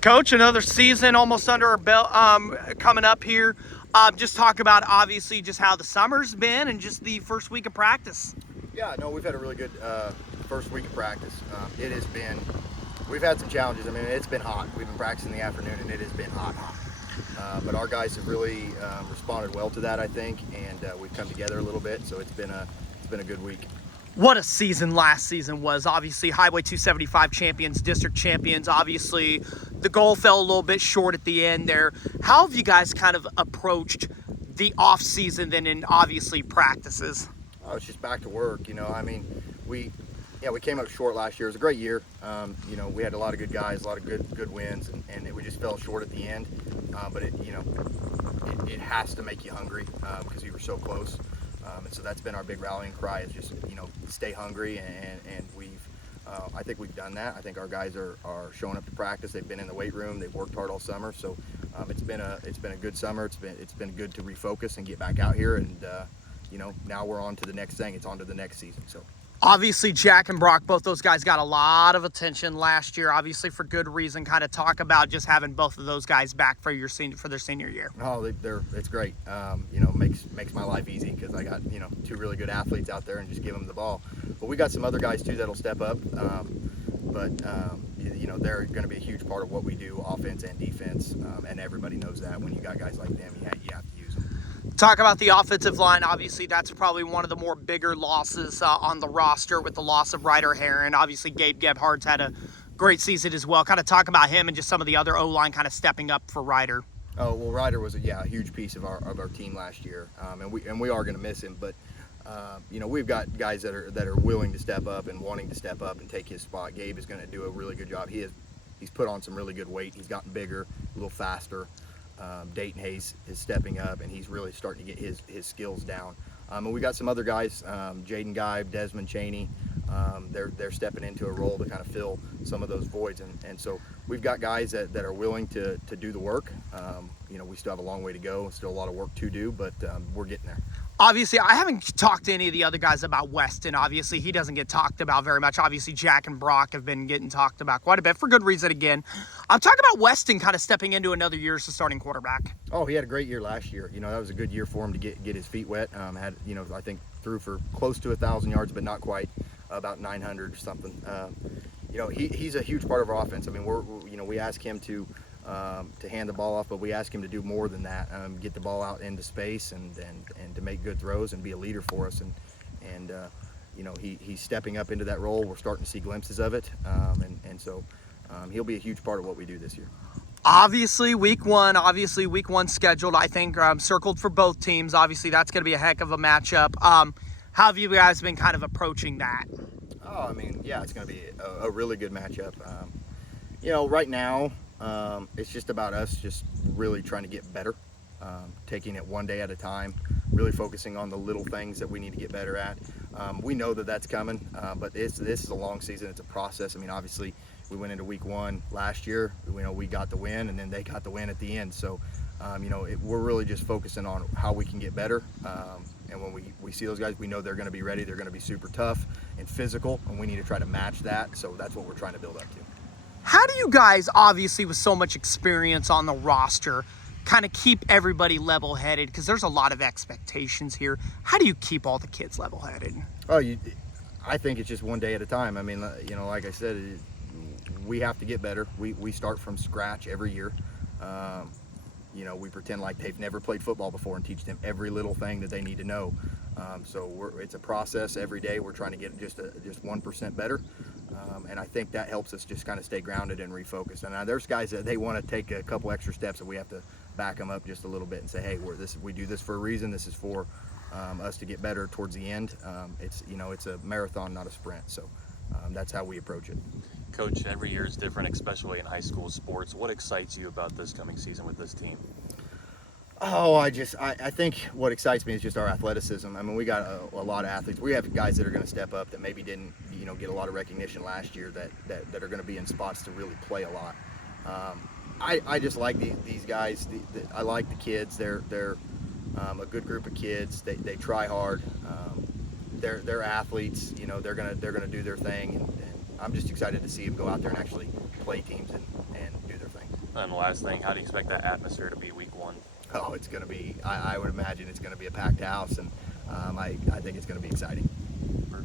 Coach, another season almost under our belt coming up here. Just talk about obviously just how the summer's been and just the first week of practice. Yeah, no, we've had a really good first week of practice. It has been, we've had some challenges. I mean, it's been hot. We've been practicing in the afternoon, and it has been hot. But our guys have really responded well to that, I think, and we've come together a little bit. So it's been a good week. What a season last season was. Obviously, Highway 275 champions, district champions. Obviously, the goal fell a little bit short at the end there. How have you guys kind of approached the off season then in obviously practices? Oh, it's just back to work. I mean, we came up short last year. It was a great year. We had a lot of good guys, a lot of good wins, and we just fell short at the end. But it has to make you hungry because we were so close. And so that's been our big rallying cry is just stay hungry, and I think we've done that. I think our guys are showing up to practice. They've been in the weight room. They've worked hard all summer. So it's been a good summer. It's been good to refocus and get back out here, and now we're on to the next thing. It's on to the next season. So. Obviously, Jack and Brock, both those guys got a lot of attention last year, obviously for good reason. Kind of talk about just having both of those guys back for their senior year. Oh, it's great. Makes my life easy because I got two really good athletes out there and just give them the ball. But we got some other guys too that'll step up. They're going to be a huge part of what we do, offense and defense. And everybody knows that when you got guys like them, you have to use them. Talk about the offensive line. Obviously, that's probably one of the more bigger losses on the roster with the loss of Ryder Heron. Obviously, Gabe Gebhardt's had a great season as well. Kind of talk about him and just some of the other O-line kind of stepping up for Ryder. Oh, well, Ryder was a huge piece of our team last year, and we are going to miss him. But we've got guys that are willing to step up and wanting to step up and take his spot. Gabe is going to do a really good job. He's put on some really good weight. He's gotten bigger, a little faster. Dayton Hayes is stepping up, and he's really starting to get his skills down. And we got some other guys, Jaden Geib, Desmond Cheney. They're stepping into a role to kind of fill some of those voids, and so we've got guys that are willing to do the work. We still have a long way to go, still a lot of work to do, but we're getting there. Obviously, I haven't talked to any of the other guys about Weston. Obviously, he doesn't get talked about very much. Obviously, Jack and Brock have been getting talked about quite a bit for good reason again. I'm talking about Weston kind of stepping into another year as a starting quarterback. Oh, he had a great year last year. That was a good year for him to get his feet wet. I think threw for close to 1,000 yards, but not quite, about 900 or something. He's a huge part of our offense. I mean, we ask him to hand the ball off, but we ask him to do more than that. Get the ball out into space and to make good throws and be a leader for us. And he's stepping up into that role. We're starting to see glimpses of it, so he'll be a huge part of what we do this year. Obviously, week one scheduled, I think, circled for both teams. Obviously, that's going to be a heck of a matchup. How have you guys been kind of approaching that? Oh, I mean, yeah, it's going to be a really good matchup. Right now, it's just about us just really trying to get better, taking it one day at a time, really focusing on the little things that we need to get better at. We know that that's coming, but this is a long season. It's a process. I mean, obviously, we went into week one last year. We got the win, and then they got the win at the end. So, we're really just focusing on how we can get better. And when we see those guys, we know they're going to be ready. They're going to be super tough and physical, and we need to try to match that. So that's what we're trying to build up to. How do you guys, obviously with so much experience on the roster, kind of keep everybody level-headed? Because there's a lot of expectations here. How do you keep all the kids level-headed? Oh, I think it's just one day at a time. I mean, like I said, we have to get better. We start from scratch every year. We pretend like they've never played football before and teach them every little thing that they need to know. So it's a process every day. We're trying to get just 1% better. And I think that helps us just kind of stay grounded and refocused. And there's guys that they want to take a couple extra steps, and we have to back them up just a little bit and say, hey, we do this for a reason. This is for us to get better towards the end. It's a marathon, not a sprint. So that's how we approach it. Coach, every year is different, especially in high school sports. What excites you about this coming season with this team? Oh, I think what excites me is just our athleticism. I mean, we got a lot of athletes. We have guys that are going to step up that maybe didn't, get a lot of recognition last year that are going to be in spots to really play a lot. I just like these guys. I like the kids. They're a good group of kids. They try hard. They're athletes. They're gonna do their thing, and I'm just excited to see them go out there and actually play teams and do their thing. And the last thing, how do you expect that atmosphere to be week one? Oh, it's going to be. I would imagine it's going to be a packed house, and I think it's going to be exciting.